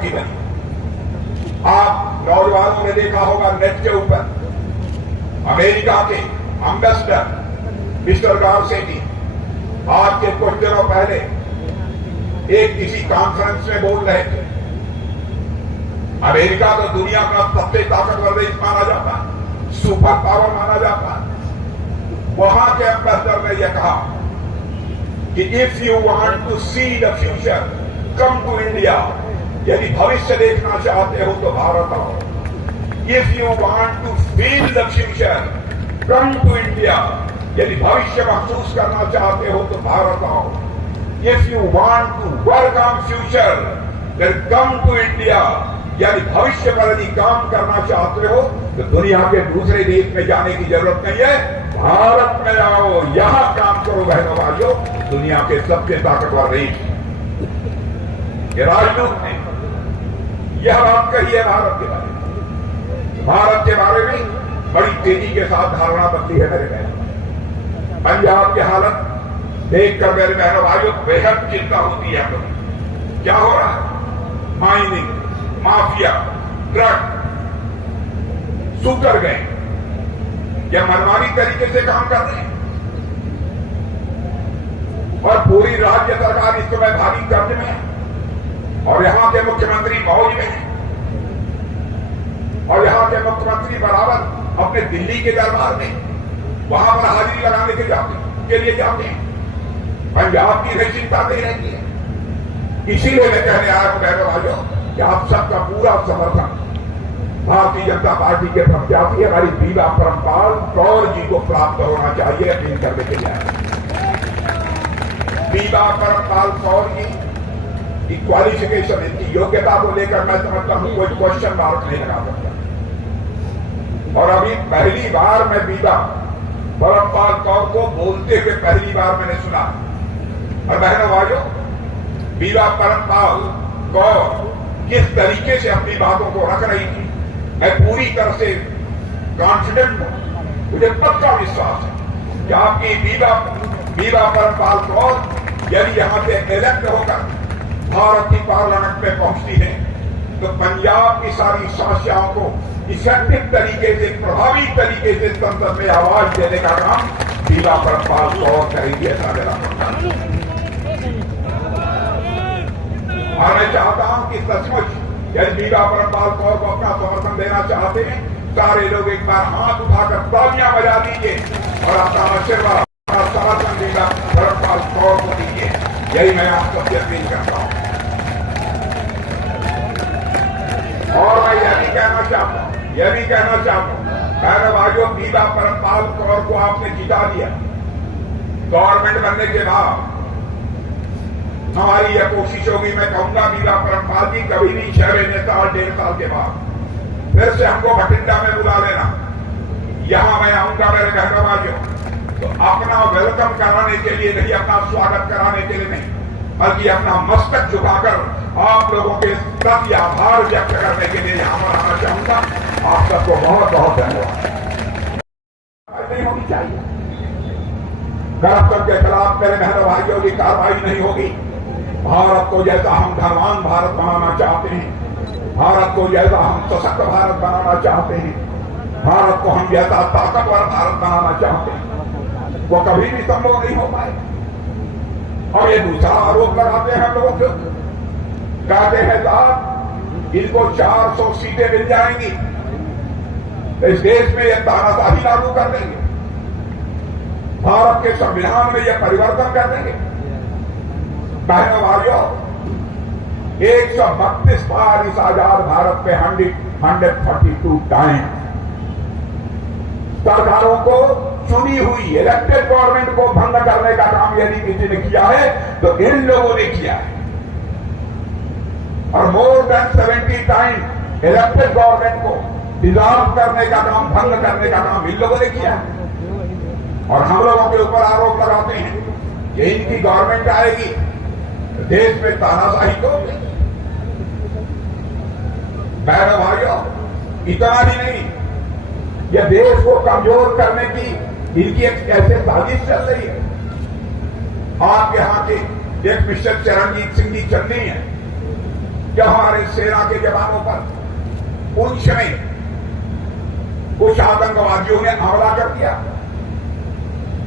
की बनी। आप नौजवानों ने देखा होगा नेट के ऊपर अमेरिका के एम्बेसडर मिस्टर गारसेटी आज के कुछ दिनों पहले एक किसी कॉन्फ्रेंस में बोल रहे थे, अमेरिका तो दुनिया का सबसे ताकतवर देश माना जाता है, सुपर पावर माना जाता है। वहां के एम्बेसडर ने यह कहा कि if you want to see the future come to India, यदि भविष्य देखना चाहते हो तो भारत आओ। If you want to feel the future come to India, यदि भविष्य महसूस करना चाहते हो तो भारत आओ। If you want to work on future then come to India, यदि भविष्य पर यदि काम करना चाहते हो तो दुनिया के दूसरे देश में जाने की जरूरत नहीं है, भारत में आओ, यहां काम करो बहनों भाइयों। दुनिया के सबसे ताकतवर देश ये राजदूत ने यह बात कही है भारत के बारे में। भारत के बारे में बड़ी तेजी के साथ धारणा बनती है मेरे बहनों। पंजाब की हालत देखकर मेरे बहनों भाइयों बेहद चिंता होती है। क्या हो रहा है? माइनिंग माफिया ड्रग सुधर गए, या मनमानी तरीके से काम कर रहे हैं और पूरी राज्य सरकार इस समय भारी कर्ज में है और यहां के मुख्यमंत्री मौज में है और यहां के मुख्यमंत्री बराबर अपने दिल्ली के दरबार में वहां पर हाजिरी लगाने के लिए जाते हैं। पंजाब की भी चिंता नहीं रहती है। इसीलिए मैं कहने आया हूं बहनों भाइयों कि आप सबका पूरा समर्थन भारतीय जनता पार्टी के प्रत्याशी हमारी बीबा परमपाल कौर जी को प्राप्त होना चाहिए अपील करने के लिए। बीबा परमपाल कौर की क्वालिफिकेशन, इनकी योग्यता को लेकर मैं समझता हूं कोई क्वेश्चन मार्क नहीं लगा सकता। और अभी पहली बार मैं बीबा परमपाल कौर को बोलते हुए पहली बार मैंने सुना। और बहनों भाइयों, बीबा परमपाल कौर किस तरीके से अपनी बातों को रख रही थी, मैं पूरी तरह से कॉन्फिडेंट हूं। मुझे पक्का विश्वास है कि आपकी बीबा परमपाल कौर यदि यहां से इलेक्ट होकर भारत की पार्लियामेंट में पहुंचती है तो पंजाब की सारी समस्याओं को इफेक्टिव तरीके से, प्रभावी तरीके से संसद में आवाज देने का काम बीबा परमपाल कौर करेंगी, ऐसा मेरा मानना है। और मैं चाहता हूं कि सचमुच यदि बीबा परमपाल कौर को अपना समर्थन देना चाहते हैं, सारे लोग एक बार हाथ उठाकर तालियां बजा दीजिए और अपना आशीर्वाद, अपना समर्थन बीबा परमपाल कौर को दीजिए। यही मैं आप सबसे अपील करता हूं। और मैं यह भी कहना चाहता हूं मेरे भाइयों, बीबा परमपाल कौर को आपने जिता दिया। गवर्नमेंट बनने के बाद हमारी यह कोशिश होगी, मैं कहूंगा बीबा परमपाल जी कभी भी 6 महीने साल 1.5 साल के बाद फिर से हमको भटिंडा में बुला लेना। यहां मैं आऊंगा मेरे बहनों भाइयों, तो अपना वेलकम कराने के लिए नहीं, अपना स्वागत कराने के लिए नहीं, बल्कि अपना मस्तक झुकाकर आप लोगों के प्रति आभार व्यक्त करने के लिए यहां पर आना चाहूंगा। आप सबको बहुत बहुत धन्यवाद। नहीं होनी चाहिए, करप्शन के खिलाफ मेरे बहनों भाइयों की कार्रवाई नहीं होगी। भारत को जैसा हम धनवान भारत बनाना चाहते हैं, भारत को जैसा हम सशक्त भारत बनाना चाहते हैं, भारत को हम जैसा ताकतवर भारत बनाना चाहते हैं, वो कभी भी संभव नहीं हो पाए। और ये दूसरा आरोप लगाते हैं लोगों को, कहते हैं साहब इनको 400 सीटें मिल जाएंगी, इस देश में यह तानाशाही लागू कर देंगे, भारत के संविधान में यह परिवर्तन कर देंगे। बहनों भाइयों, 132 बार इस आजाद भारत में 142 टाइम सरकारों को, चुनी हुई इलेक्टेड गवर्नमेंट को भंग करने का काम यदि किसी ने किया है तो इन लोगों ने किया है। और more than 70 time elected government को डिसॉल्व करने का काम, भंग करने का काम इन लोगों ने किया है। और हम लोगों के ऊपर आरोप लगाते हैं कि इनकी गवर्नमेंट आएगी देश में तानाशाही तो। बहनों भाइयों, इतना ही नहीं, यह देश को कमजोर करने की इनकी एक ऐसे साजिश चल रही है। आप यहां के एक मिस्टर चरणजीत सिंह जी चन्नी है, जब हमारे सेना के जवानों पर पुंछ में कुछ आतंकवादियों ने हमला कर दिया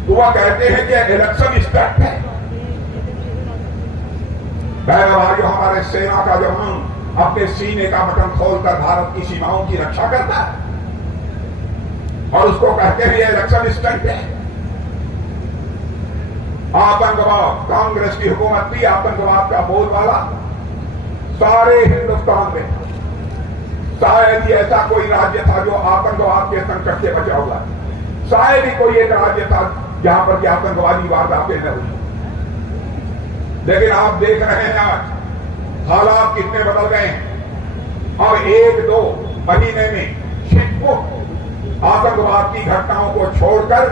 तो वह कहते हैं कि इलेक्शन स्टंट है। भाइयों, हमारे सेना का जवान अपने सीने का बटन खोलकर भारत की सीमाओं की रक्षा करता है और उसको कहते हैं ये इलेक्शन स्टंट है। आतंकवाद, कांग्रेस की हुकूमत थी आतंकवाद का बोलबाला सारे हिंदुस्तान में। शायद ही ऐसा कोई राज्य था जो आतंकवाद के संकट से बचा हुआ, शायद ही कोई एक राज्य था जहां पर आतंकवादी वारदातें न हुई। लेकिन आप देख रहे हैं आज हालात कितने बदल गए हैं। अब 1-2 महीने में छिटपुट आतंकवाद की घटनाओं को छोड़कर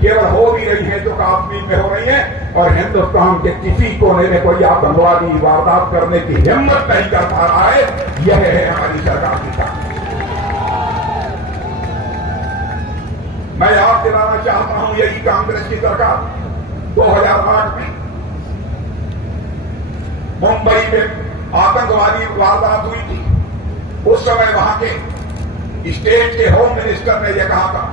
केवल हो भी रही है जो कश्मीर में हो रही है और हिंदुस्तान के किसी कोने में कोई आतंकवादी वारदात करने की हिम्मत नहीं कर पा रहा है। यह है हमारी सरकार की ताकत। मैं याद दिलाना चाहता हूं, यही कांग्रेस की सरकार 2008 में मुंबई में आतंकवादी वारदात हुई थी। उस समय वहां के स्टेट के होम मिनिस्टर ने यह कहा था,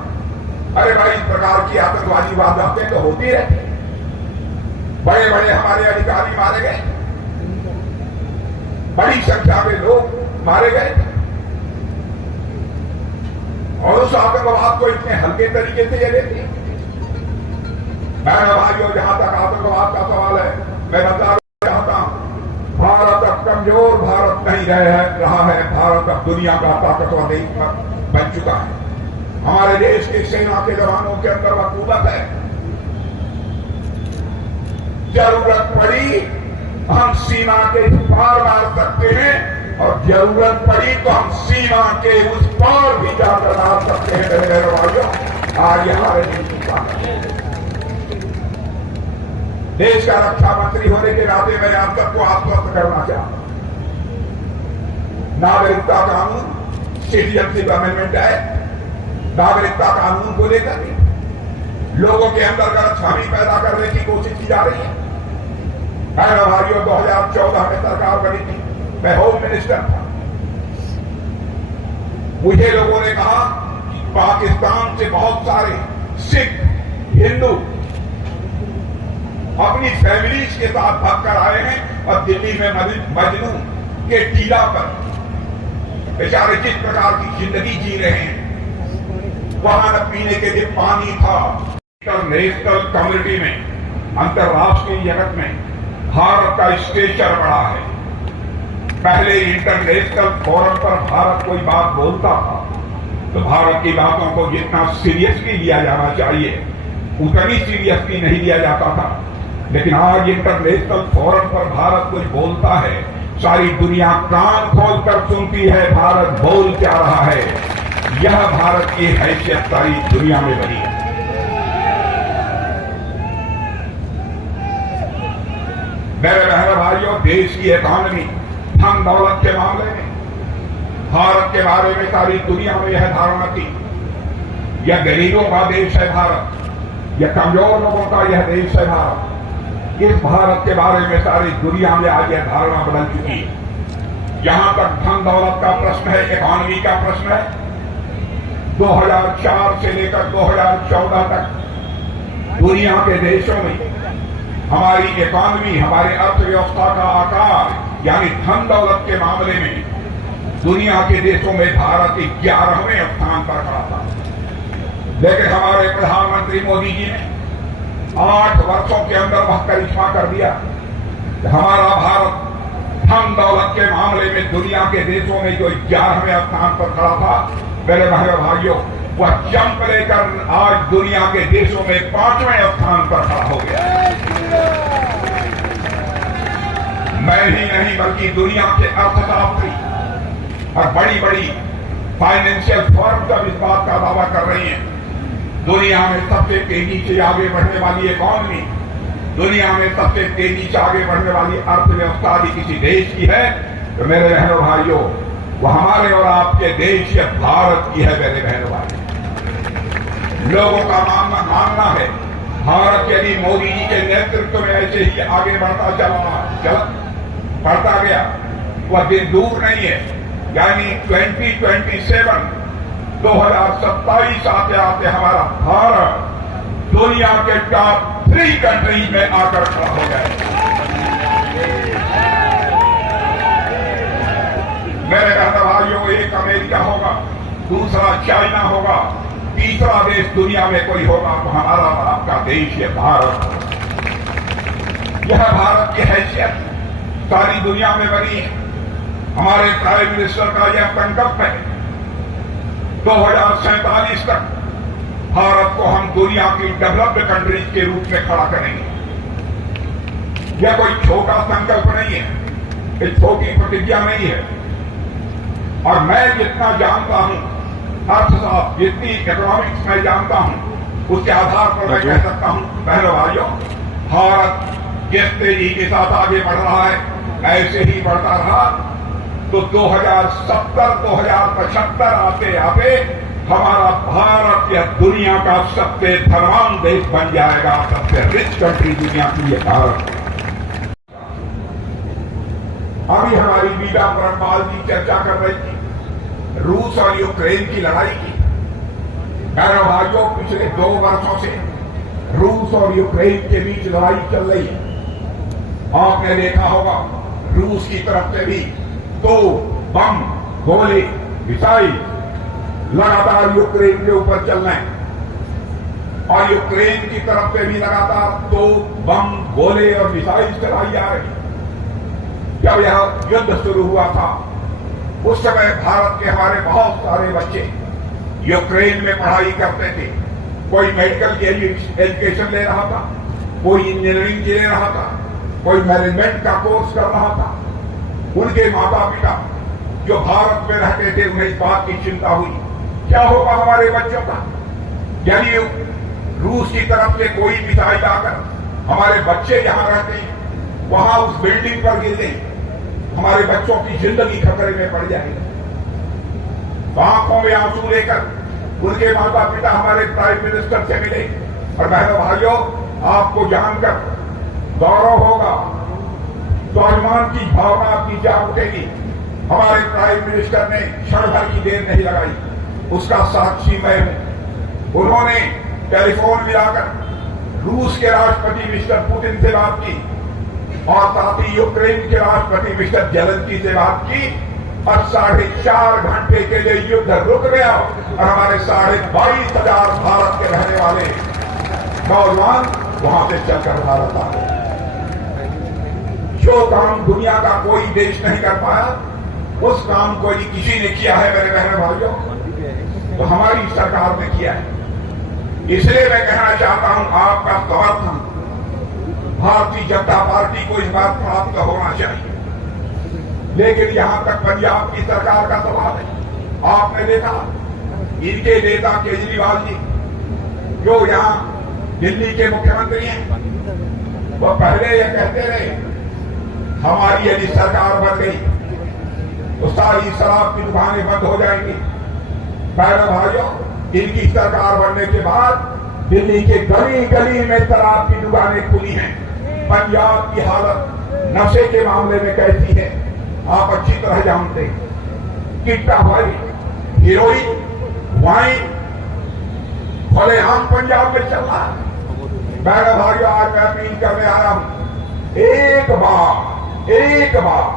अरे भाई इस प्रकार की आतंकवादी वारदातें तो होती रहती, बड़े बड़े हमारे अधिकारी मारे गए, बड़ी संख्या में लोग मारे गए और उस आतंकवाद को इतने हल्के तरीके से ये लेते। मेरे भाइयों, जहां तक आतंकवाद का सवाल है, मैं बताना चाहता हूं, भारत अब कमजोर भारत नहीं रहा है। भारत अब दुनिया का ताकतवर देश बन चुका है। हमारे देश की सेना के जवानों के अंदर वह कुव्वत है, जरूरत पड़ी हम सीमा के पार मार सकते हैं और जरूरत पड़ी तो हम सीमा के उस पार भी जाकर मार सकते हैं। मेरे भाइयों, आज हमारे देश का रक्षा मंत्री होने के नाते मैं आप सबको आश्वस्त करना चाहता हूं, नागरिकता कानून, सिटीजनशिप अमेंडमेंट एक्ट, नागरिकता कानून को लेकर लोगों के अंदर गलतफहमी पैदा करने की कोशिश की जा रही है। मेरे भाइयों, 2014 में सरकार बनी थी, मैं होम मिनिस्टर था। मुझे लोगों ने कहा कि पाकिस्तान से बहुत सारे सिख हिंदू अपनी फैमिलीज के साथ भागकर आए हैं और दिल्ली में मजनू के टीला पर बेचारे जिस प्रकार की जिंदगी जी रहे हैं, वहां न पीने के लिए पानी था। इंटरनेशनल कम्युनिटी में, अंतर्राष्ट्रीय जगत में भारत का स्टेचर बढ़ा है। पहले इंटरनेशनल फोरम पर भारत कोई बात बोलता था तो भारत की बातों को जितना सीरियसली लिया जाना चाहिए उतनी सीरियसली नहीं लिया जाता था। लेकिन आज इंटरनेशनल फोरम पर भारत कुछ बोलता है, सारी दुनिया कान खोलकर सुनती है भारत बोल क्या रहा है। यह भारत की हैसियत सारी दुनिया में बनी है। मेरे बहन भाइयों, देश की इकॉनमी, धन दौलत के मामले में भारत के बारे में सारी दुनिया में यह धारणा थी, यह गरीबों का देश है भारत, यह कमजोर लोगों का यह देश है भारत। इस भारत के बारे में सारी दुनिया में आज यह धारणा बदल चुकी है। जहां तक धन दौलत का प्रश्न है, इकॉनमी का प्रश्न है, 2004 से लेकर 2014 तक दुनिया के देशों में हमारी इकॉनमी, हमारी अर्थव्यवस्था का आकार यानी धन दौलत के मामले में दुनिया के देशों में भारत 11वें स्थान पर खड़ा था। लेकिन हमारे प्रधानमंत्री मोदी जी ने 8 वर्षों के अंदर वह करिश्मा कर दिया। हमारा भारत धन दौलत के मामले में दुनिया के देशों में जो 11वें स्थान पर खड़ा था, मेरे भाइयों, वह जंप लेकर आज दुनिया के देशों में 5वें स्थान पर खड़ा हो गया। मैं ही नहीं बल्कि दुनिया के अर्थशास्त्री और बड़ी बड़ी फाइनेंशियल फर्म जब इस बात का दावा कर रही हैं, दुनिया में सबसे तेजी से आगे बढ़ने वाली इकॉनमी, दुनिया में सबसे तेजी से आगे बढ़ने वाली अर्थव्यवस्था यदि किसी देश की है तो मेरे बहनों भाइयों, वह हमारे और आपके देश या भारत की है। मेरे बहनों भाइयों, लोगों का मानना है भारत यदि मोदी जी के नेतृत्व में ऐसे ही आगे बढ़ता गया वह दिन दूर नहीं है, यानी 2027 2027 आते आते हमारा भारत दुनिया के टॉप 3 कंट्रीज में आकर खड़ा हो जाए। मेरे बहन भाइयों, एक अमेरिका होगा, दूसरा चाइना होगा, तीसरा देश दुनिया में कोई होगा तो हमारा आपका देश है भारत। यह भारत की हैसियत सारी दुनिया में बनी है। हमारे प्राइम मिनिस्टर का यह संकल्प है 2047 तक भारत को हम दुनिया की डेवलप्ड कंट्रीज के रूप में खड़ा करेंगे। यह कोई छोटा संकल्प नहीं है, एक छोटी प्रतिज्ञा नहीं है। और मैं जितना जानता हूं, अर्थशास्त्र जितनी इकोनॉमिक्स में जानता हूं, उसके आधार पर मैं कह सकता हूं, बहनों भाइयों, भारत जिस तेजी के साथ आगे बढ़ रहा है ऐसे ही बढ़ता रहा तो 2070 2075 आते आते हमारा भारत यह दुनिया का सबसे धनवान देश बन जाएगा, सबसे रिच कंट्री दुनिया की ये भारत। अभी हमारी मीडिया ब्रह्माल जी चर्चा कर रही थी रूस और यूक्रेन की लड़ाई की। मेरे भाइयों, पिछले 2 वर्षों से रूस और यूक्रेन के बीच लड़ाई चल रही है। आपने देखा होगा रूस की तरफ से भी 2 बम, गोले, मिसाइल लगातार यूक्रेन के ऊपर चल रहे हैं और यूक्रेन की तरफ से भी लगातार 2 बम, गोले और मिसाइल चलाई जा रही। जब यह युद्ध शुरू हुआ था उस समय भारत के हमारे बहुत सारे बच्चे यूक्रेन में पढ़ाई करते थे। कोई मेडिकल की एजुकेशन ले रहा था, कोई इंजीनियरिंग ले रहा था, कोई मैनेजमेंट का कोर्स कर रहा था। उनके माता पिता जो भारत में रहते थे उन्हें इस बात की चिंता हुई क्या होगा हमारे बच्चों का, यानी रूस की तरफ से कोई मिसाइल आकर हमारे बच्चे जहां रहते हैं वहां उस बिल्डिंग पर गिर गई, हमारे बच्चों की जिंदगी खतरे में पड़ जाएगी। आंखों में आंसू लेकर उनके माता पिता हमारे प्राइम मिनिस्टर से मिले और बहनों भाइयों, आपको जानकर गौरव होगा, स्वाभिमान की भावना आपकी जाग उठेगी। हमारे प्राइम मिनिस्टर ने क्षण भर की देर नहीं लगाई, उसका साक्षी मैं हूं। उन्होंने टेलीफोन मिलाकर रूस के राष्ट्रपति मिस्टर पुतिन से बात की और साथ ही यूक्रेन के राष्ट्रपति मिस्टर जेलेंस्की से बात की और 4.5 घंटे के लिए युद्ध रुक गया और हमारे 22,500 भारत के रहने वाले नौजवान वहां से चलकर भारत आ गए। जो काम दुनिया का कोई देश नहीं कर पाया उस काम को यदि किसी ने किया है मेरे बहन भाइयों तो हमारी सरकार ने किया है। इसलिए मैं कहना चाहता हूं आपका समर्थन भारतीय जनता पार्टी को इस बात प्राप्त होना चाहिए। लेकिन यहां तक पंजाब की सरकार का सवाल है, आपने देखा इनके नेता केजरीवाल जी जो यहां दिल्ली के मुख्यमंत्री हैं, वो पहले ये कहते रहे हमारी यदि सरकार बन गई तो सारी शराब की दुकानें बंद हो जाएंगी। बहनों भाइयों, इनकी सरकार बनने के बाद दिल्ली के गली गली में शराब की दुकानें खुली हैं। पंजाब की हालत नशे के मामले में कैसी है आप अच्छी तरह जानते हैं। किट्टा भाई, हीरोइन, वाइन खुलेआम पंजाब में चल रहा है। बहनों भाइयों, आज मैं अपील करने आया हूं, एक बार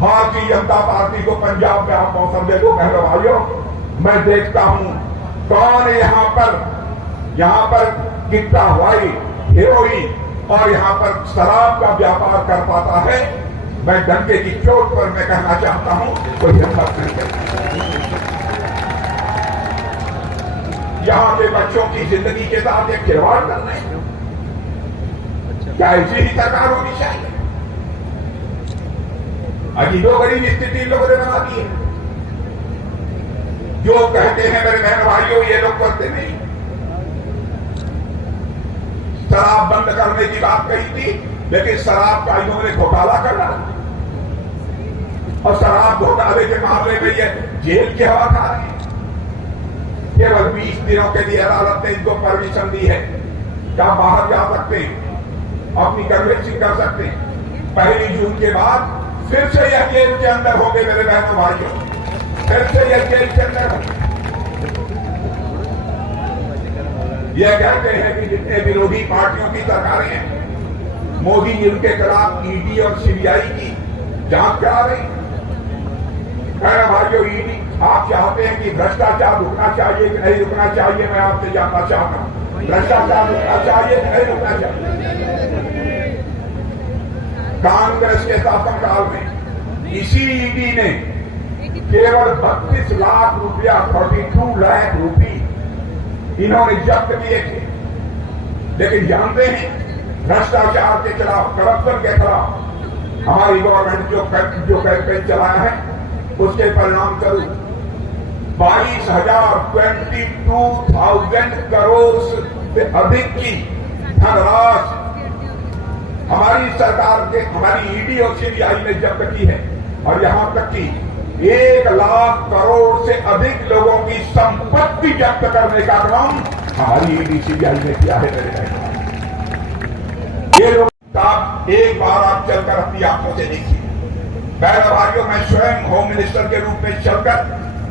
भारतीय जनता पार्टी को पंजाब में आप मौसम दे दो। बहनों भाइयों, मैं देखता हूं कौन यहां पर किट्टा वाइन, हीरोइन और यहां पर शराब का व्यापार कर पाता है। मैं डंके की चोट पर मैं कहना चाहता हूं कोई हिम्मत नहीं करता। यहां के बच्चों की जिंदगी के साथ एक खिलवाड़ कर रहे हैं। क्या ऐसी ही सरकार होनी चाहिए? अजीबोगरीब स्थिति लोगों ने बना दी है। जो कहते हैं मेरे बहन भाइयों ये लोग करते नहीं। शराब बंद करने की बात कही थी, लेकिन शराब का इन्होंने घोटाला कर डाला और शराब घोटाले के मामले में ये जेल की हवा खा रहे हैं। केवल 20 दिनों के लिए अदालत ने इनको परमिशन दी है कि आप बाहर जा सकते हैं, अपनी कन्वेंसिंग कर सकते हैं। 1 जून के बाद फिर से यह जेल के अंदर होंगे मेरे बहनों भाइयों, फिर से यह जेल के अंदर होंगे। यह कहते हैं कि जितने विरोधी पार्टियों की सरकारें हैं, मोदी जी उनके खिलाफ ईडी और सीबीआई की जांच करा रही। मेरे भाइयों, ईडी आप चाहते हैं कि भ्रष्टाचार रुकना चाहिए कि नहीं रुकना चाहिए? मैं आपसे जानना चाहता हूं, भ्रष्टाचार रुकना चाहिए कि नहीं रुकना चाहिए? कांग्रेस के शासनकाल में इसी ईडी ने केवल 32 लाख रुपया 32 लाख रुपये इन्होंने जब्त किए थे। लेकिन जानते हैं, भ्रष्टाचार के खिलाफ, करप्शन के खिलाफ हमारी गवर्नमेंट जो कैंपेन चलाया है, उसके परिणाम स्वरूप 22,000 करोड़ से अधिक की धनराशि हमारी सरकार के, हमारी ईडी और सीबीआई ने जब्त की है। और यहां तक कि 1 लाख करोड़ से अधिक लोगों की संपत्ति जब्त करने का काम हमारी ईडी सीबीआई ने किया है। मेरे ये लोग एक बार आप चलकर अपनी आंखों से देखिए। मेरे भाइयों, मैं स्वयं होम मिनिस्टर के रूप में चलकर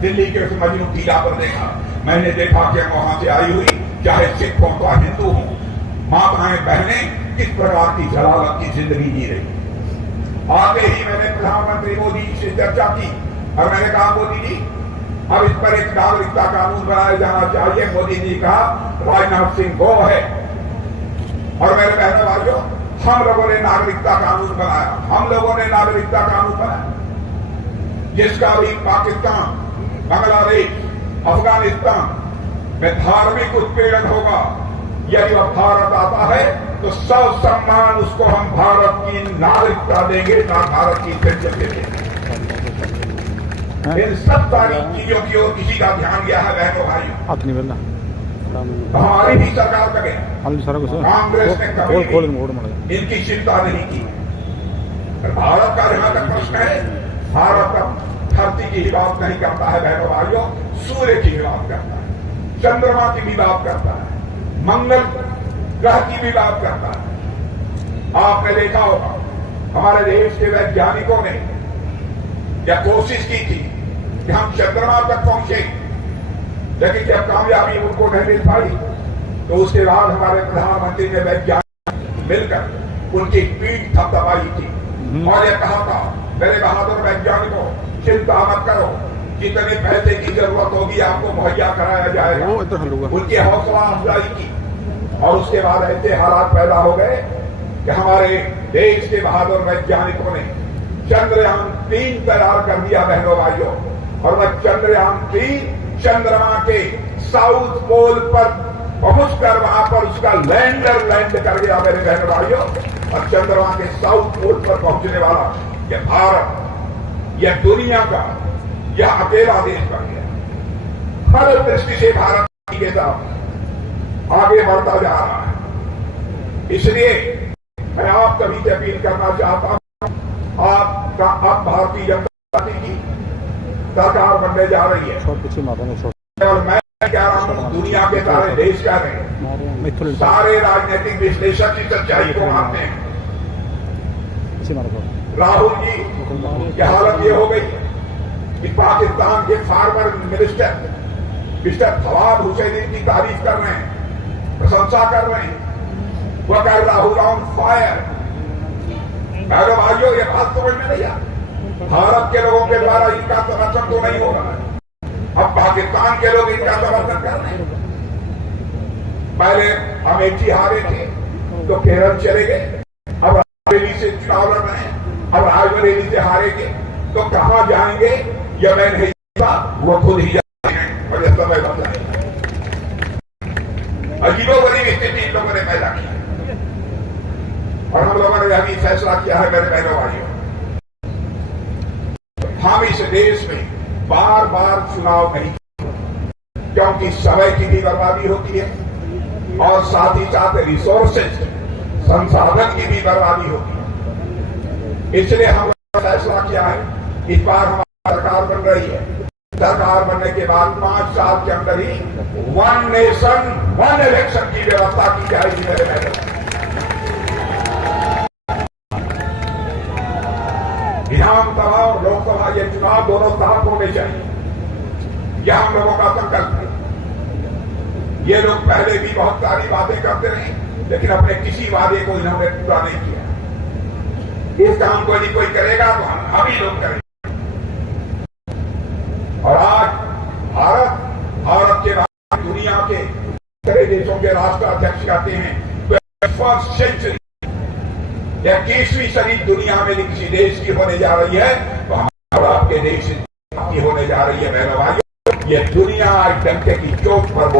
दिल्ली के उस मजनू टीला पर देखा। मैंने देखा कि वहां से आई हुई, चाहे सिख हो चाहे हिंदू हो, माताएं बहनें किस प्रकार की जलालत की जिंदगी जी रही। आगे ही मैंने प्रधानमंत्री मोदी से चर्चा की और मैंने कहा, मोदी जी अब इस पर एक नागरिकता कानून बनाया जाना चाहिए। मोदी जी कहा, राजनाथ सिंह गो है। और मेरे बहनों भाइयों, हम लोगों ने नागरिकता कानून बनाया, हम लोगों ने नागरिकता कानून बनाया, जिसका भी पाकिस्तान, बांग्लादेश, अफगानिस्तान में धार्मिक उत्पीड़न होगा, यदि वह भारत आता है तो सब सम्मान उसको हम भारत की नागरिकता देंगे, ना भारत की पेंशन देंगे। इन सब सारी चीजों की ओर किसी का ध्यान गया है बहनों भाइयों? हमारी भी सरकार का गया, कांग्रेस ने कभी इनकी चिंता नहीं की। भारत का जहां तक प्रश्न है, भारत का धरती की ही बात नहीं करता है बहनों भाइयों, सूर्य की भी बात करता है, चंद्रमा की भी बात करता है, मंगल ग्रह की भी बात करता है। आपने देखा होगा, हमारे देश के वैज्ञानिकों ने यह कोशिश की थी कि हम चंद्रमा तक पहुंचे, लेकिन जब कामयाबी उनको नहीं मिल पाई तो उसके बाद हमारे प्रधानमंत्री ने वैज्ञानिक मिलकर उनकी पीठ थपथपाई थी और यह कहा था, मेरे बहादुर वैज्ञानिकों, चिंता मत करो, जितने पैसे की जरूरत होगी आपको मुहैया कराया जाएगा। उनकी हौसला अफजाई की और उसके बाद ऐसे हालात पैदा हो गए कि हमारे देश के बहादुर वैज्ञानिकों ने चंद्रयान 3 तैयार कर दिया बहनों भाइयों। और वह चंद्रयान 3 चंद्रमा के साउथ पोल पर पहुंचकर वहां पर उसका लैंडर लैंड कर गया मेरे बहनों भाइयों। और चंद्रमा के साउथ पोल पर पहुंचने वाला यह भारत, यह दुनिया का यह अकेला देश बन गया। हर दृष्टि से भारत के साथ आगे बढ़ता जा रहा है। इसलिए मैं आप सभी से अपील करना चाहता हूं, आप भारतीय जनता पार्टी की सरकार बनने जा रही है और मैं कह रहा हूं, दुनिया के सारे देश कह रहे हैं, सारे राजनीतिक विश्लेषक की सच्चाई को मानते हैं। राहुल जी की हालत ये हो गई कि पाकिस्तान के farmer minister mister Fawad Hussain की तारीफ कर रहे हैं, प्रशंसा कर रहे हैं, वह कह राहुल ऑन फायर। मेरे भाइयों, ये बात समझ में नहीं आ, भारत के लोगों के द्वारा इनका समर्थन तो नहीं हो रहा है, अब पाकिस्तान के लोग इनका समर्थन कर रहे हैं। पहले अमेठी हारे थे तो केरल चले गए, अब रायबरेली से चुनाव लड़ रहे हैं, अब रायबरेली से हारेंगे तो कहां जाएंगे यह मैं नहीं जानता, वो खुद ही जाएंगे और यह समय बन जाएगा। अजीबोगरीब स्थिति इन लोगों ने पैदा की और हम लोगों ने अभी फैसला किया है मेरे बहनों भाइयों, हम इस देश में बार बार चुनाव नहीं, क्योंकि समय की भी बर्बादी होती है और साथ ही साथ रिसोर्सेज, संसाधन की भी बर्बादी होती है। इसलिए हमने फैसला किया है, इस बार हमारी सरकार बन रही है, सरकार बनने के बाद 5 साल के अंदर ही 1 नेशन 1 इलेक्शन की व्यवस्था की जाएगी मेरे बहनों। विधानसभा और लोकसभा ये चुनाव दोनों साथ होने चाहिए, यह हम लोगों का संकल्प है। ये लोग पहले भी बहुत सारी बातें करते रहे, लेकिन अपने किसी वादे को इन्होंने पूरा नहीं किया। इस काम को यदि कोई करेगा तो हम ही लोग करेंगे। और आज भारत के दुनिया के दूसरे देशों के राष्ट्राध्यक्ष कहते हैं फर्स्ट सेंचुरी या 21वीं सदी दुनिया में किसी देश की होने जा रही है, तो हमारे आपके देश की होने जा रही है। मेरे भाइयों, ये दुनिया डंके की चोट पर